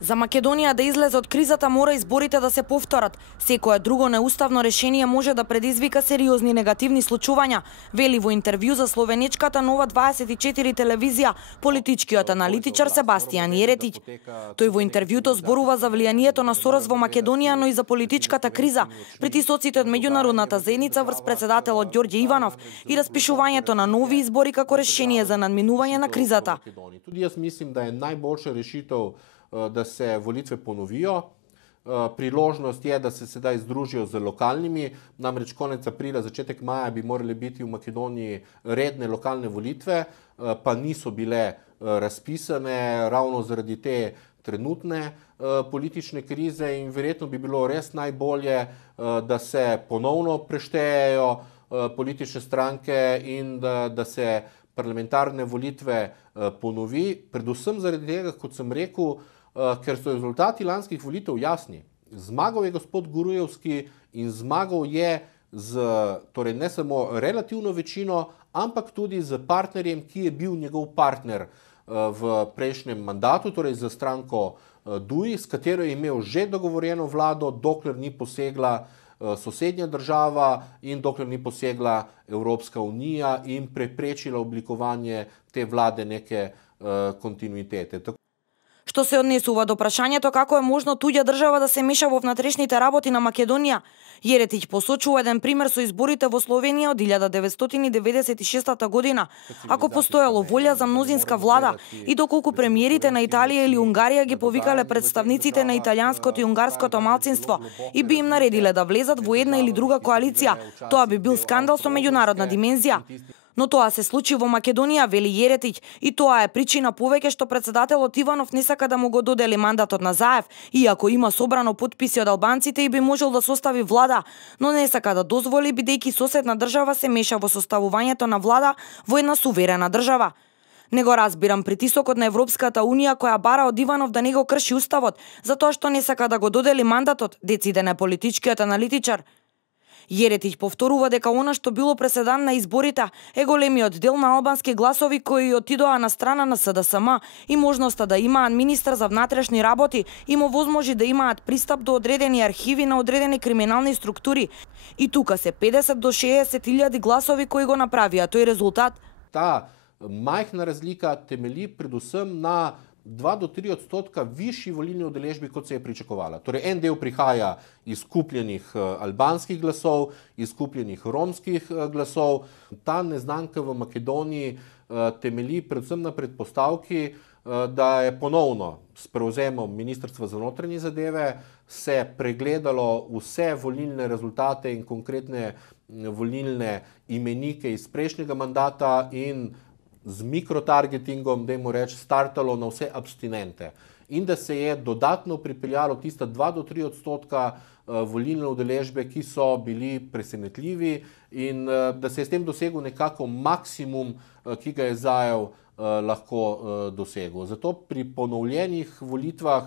За Македонија да излезе од кризата мора изборите да се повторат. Секое друго неуставно решение може да предизвика сериозни негативни случувања, вели во интервју за словенечката Нова 24 телевизија политичкиот аналитичар Себастијан Јеретиќ. Тој во интервјуто зборува за влијанието на Сорос во Македонија, но и за политичката криза, притисоците од меѓународната заедница врз председателот Ѓорѓе Иванов и распишувањето на нови избори како решение за надминување на кризата. Туди јас мислим да е најболша решител да се волитве поновио. Приложност е да се седа издружио за локалними, намреч конец априла, зачеток маја би морали бити у Македонија редне локални волитве, па нису биле расписане равно заради те тренутне политичne кризе и веројатно би било рес најболје да се поновно прештејаjo политичne странке и да се парламентарne волитве понови, предусем заради тега, kot sem rekel, ker so rezultati lanskih volitev jasni. Zmagal je gospod Gruevski in zmagal je torej ne samo relativno večino, ampak tudi z partnerjem, ki je bil njegov partner v prejšnjem mandatu, torej za stranko DUI, s katero je imel že dogovorjeno vlado, dokler ni posegla sosednja država in dokler ni posegla Evropska unija in preprečila oblikovanje te vlade neke kontinuitete. Што се однесува до прашањето како е можно туѓа држава да се меша во внатрешните работи на Македонија, Јеретиќ посочува еден пример со изборите во Словенија од 1996 година. Ако постоело волја за мнозинска влада и доколку премиерите на Италија или Унгарија ги повикале представниците на италијанското и унгарското малцинство и би им наредиле да влезат во една или друга коалиција, тоа би бил скандал со меѓународна димензија. Но тоа се случи во Македонија, вели Јеретиќ, и тоа е причина повеќе што председателот Иванов не сака да му го додели мандатот на Заев, иако има собрано потписи од албанците и би можел да состави влада, но не сака да дозволи бидејќи соседна држава се меша во составувањето на влада во една суверена држава. Не го разбирам притисокот на Европската унија која бара од Иванов да не го крши уставот, затоа што не сака да го додели мандатот, дециде на политичкиот аналитичар. Јеретиќ повторува дека она што било преседан на изборите е големиот дел на албански гласови кои отидоа на страна на СДСМ и можноста да имаат министар за внатрешни работи и му возможи да имаат пристап до одредени архиви на одредени криминални структури. И тука се 50 до 60 илјади гласови кои го направија тој резултат. Та мајхна разлика темели предусем на 2 до 3% виши волilni udeležbi, kot se je pričakovala. Torej, en del prihaja iz kupljenih albanskih glasov, iz kupljenih romskih glasov. Ta neznanka v Makedoniji temelji predvsem na predpostavki, da je ponovno s prevzemom Ministrstva za notranje zadeve se pregledalo vse volilne rezultate in konkretne volilne imenike iz prejšnjega mandata in z mikrotargetingom, dajmo reči, startalo na vse abstinente. In da se je dodatno pripeljalo tista 2 do 3% volilne udeležbe, ki so bili presenetljivi in da se je s tem dosegel nekako maksimum, ki ga je Zaev lahko dosegel. Zato pri ponovljenih volitvah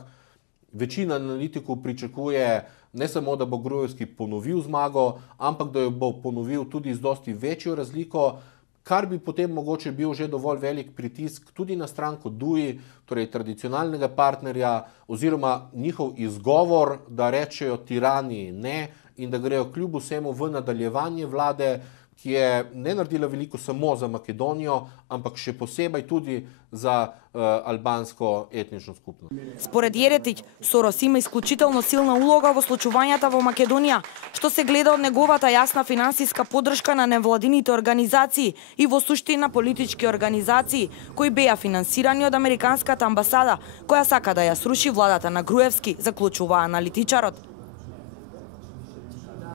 večina analitikov pričakuje ne samo, da bo Gruevski ponovil zmago, ampak da jo bo ponovil tudi z dosti večjo razliko, kar bi potem mogoče bil že dovolj velik pritisk tudi na stranko DUI, torej tradicionalnega partnerja, oziroma njihov izgovor, da rečejo Tirani ne in da grejo kljub vsemu v nadaljevanje vlade, ki je ne naredila veliko samo za Makedonijo, ampak še posebej tudi za албанско етнично skupnost. Според Јеретиќ, Сорос има исклучително силна улога во случувањата во Македонија, што се гледа од неговата јасна финансиска поддршка на невладините организации и во суштина политички организации кои беа финансирани од американската амбасада, која сака да ја сруши владата на Груевски, заклучува аналитичарот.